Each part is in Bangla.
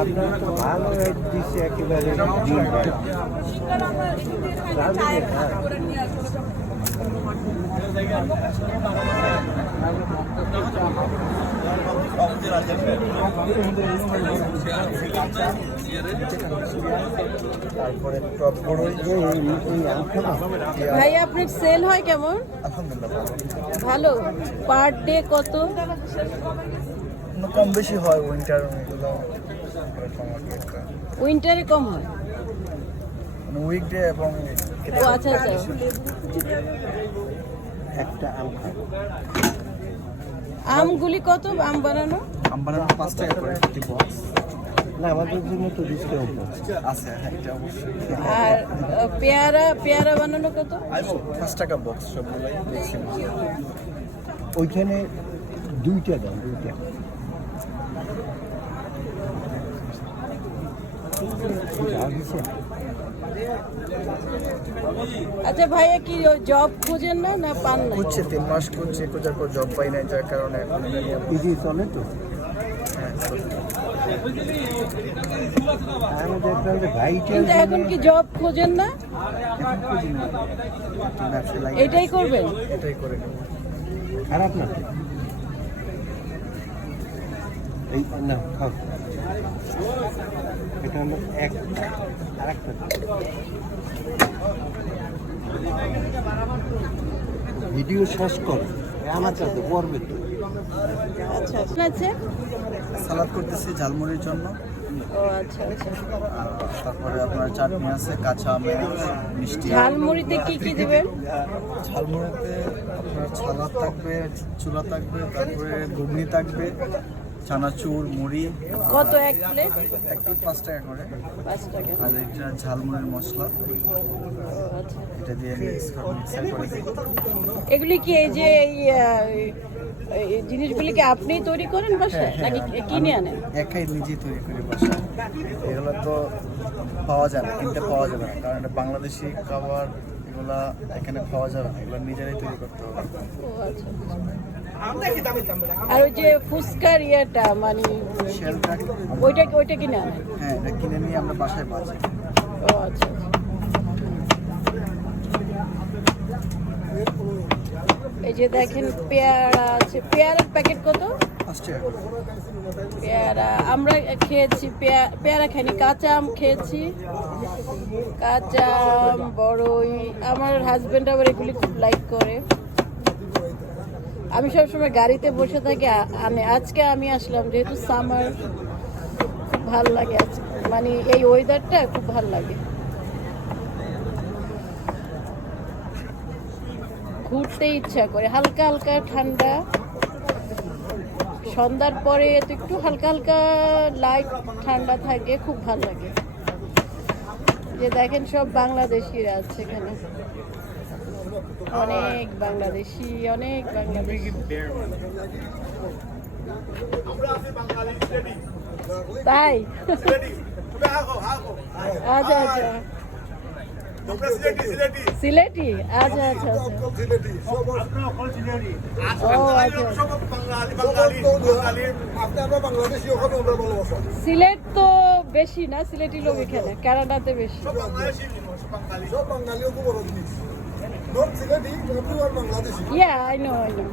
আপনার তো ভালো দিচ্ছে একেবারে ভাই। আপনার সেল হয় কেমন? ভালো। পার ডে কত? কম বেশি হয় উইন্টার উইন্টারে কম হয়। উইকডে এবং ও আচ্ছা আচ্ছা। একটা আম খাই আমগুলি কত? আম বানানো? আম বানানো পাঁচ টাকা করে একটি বক্স না আমাদের জন্য তো ডিসকাউন্ট আছে আছে হ্যাঁ এটা অবশ্যই। আর পেয়ারা পেয়ারা বানানো কত? পাঁচ টাকা বক্স সবগুলোই ম্যাক্সিমাম ওইখানে দুইটা দাম দুইটা। আচ্ছা ভাইয়া কি জব খোঁজেন না না পান না? খুঁজছে তিন মাস খুঁজছে খোঁজার পর জব পাই নাই যার কারণে এখন ইজি চলে তো হ্যাঁ, কিন্তু এখন কি জব খোঁজেন না? না। এটাই করবেন? এটাই করে খারাপ না। এই না খাও। এটা হলো এক আর একটা ভিডিও শেষ করে। আমার তো। আচ্ছা সালাদ করতেছি ঝালমুড়ির জন্য। আচ্ছা আচ্ছা। তারপরে আপনার চাটনি আছে কাঁচা আমের মিষ্টি। ঝালমুড়িতে কি কি দিবেন? ঝালমুড়িতে আপনার ছালাদ থাকবে চুলা থাকবে তারপরে ঘুগনি থাকবে। চানাচুর মুড়ি। কত এক প্লেট একটু পাঁচ টাকা করে। পাঁচ টাকা। আর এটা ঝালমুড়ির মশলা। এটা দিয়ে মিক্সার করে এগুলি কি এই যে এই জিনিসগুলি কি আপনি তৈরি করেন বাসায়? হ্যাঁ, নাকি কিনে আনেন? একাই নিজেই তৈরি করি বাসায়। এগুলো তো পাওয়া যায় না কিনতে পাওয়া যাবে না। কারণ এটা বাংলাদেশি খাবার এগুলা এখানে পাওয়া যাবে না এগুলো নিজেরাই তৈরি করতে হবে। আচ্ছা আর ওই যে ফুচকার ইয়েটা মানে শেলটা ওইটা ওইটা কিনে? হ্যাঁ এটা কিনে নিয়ে আমরা বাসায় বাজি ও আচ্ছা এই যে দেখেন পেয়ারা আছে। পেয়ারার প্যাকেট কত? পেয়ারা আমরা খেয়েছি পেয়া- পেয়ারা খাইনি কাঁচা আম খেয়েছি। কাঁচা আম বড়ই আমার হাজবেন্ড আবার এগুলি খুব লাইক করে। আমি সবসময় গাড়িতে বসে থাকি, আ- আনে আজকে আমি আসলাম যেহেতু সামার খুব ভালো লাগে আজকে। মানে এই ওয়েদারটা খুব ভালো লাগে। ঘুরতে ইচ্ছা করে, হালকা হালকা ঠান্ডা। সন্ধ্যার পরে তো একটু হালকা হালকা লাইট ঠান্ডা থাকে, খুব ভালো লাগে। যে দেখেন সব বাংলাদেশিরা আছে এখানে। অনেক বাংলাদেশি অনেক বাংলাদেশি। তাই? আচ্ছা আচ্ছা। সিলেটি? আচ্ছা আচ্ছা আচ্ছা। সিলেট তো বেশি না, সিলেটি লোক এখানে, কানাডাতে বেশি। Yeah I know I know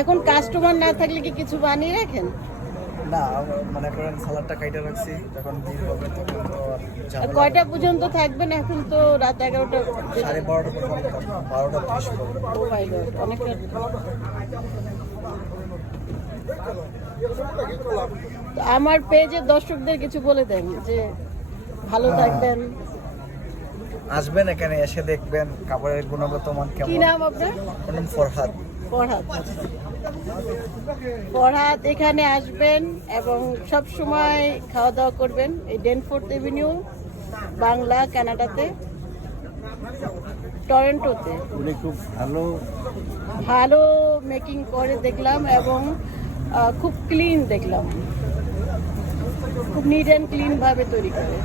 এখন কাস্টমার না থাকলে কি কিছু বানিয়ে রাখেন? না মনে করেন সালাদটা কাইটা রাখছি যখন ভিড় হবে তখন তো কয়টা পর্যন্ত থাকবেন এখন তো রাত এগারোটা? সাড়ে বারোটা পর্যন্ত। বারোটা ত্রিশ পর্যন্ত। তো আমার পেজের দর্শকদের কিছু বলে দেন যে ভালো থাকবেন। আসবেন এখানে এসে দেখবেন খাবারের গুণগত মান কি নাম আপনার? ফরহাদ। ফরহাদ। ফরহাদ এখানে আসবেন এবং সব সময় খাওয়া দাওয়া করবেন এই ডেনফোর্থ এভিনিউ বাংলা কানাডাতে টরেন্টোতে। উনি খুব ভালো। ভালো মেকিং করে দেখলাম এবং খুব ক্লিন দেখলাম। খুব নিট অ্যান্ড ক্লিন ভাবে তৈরি করে।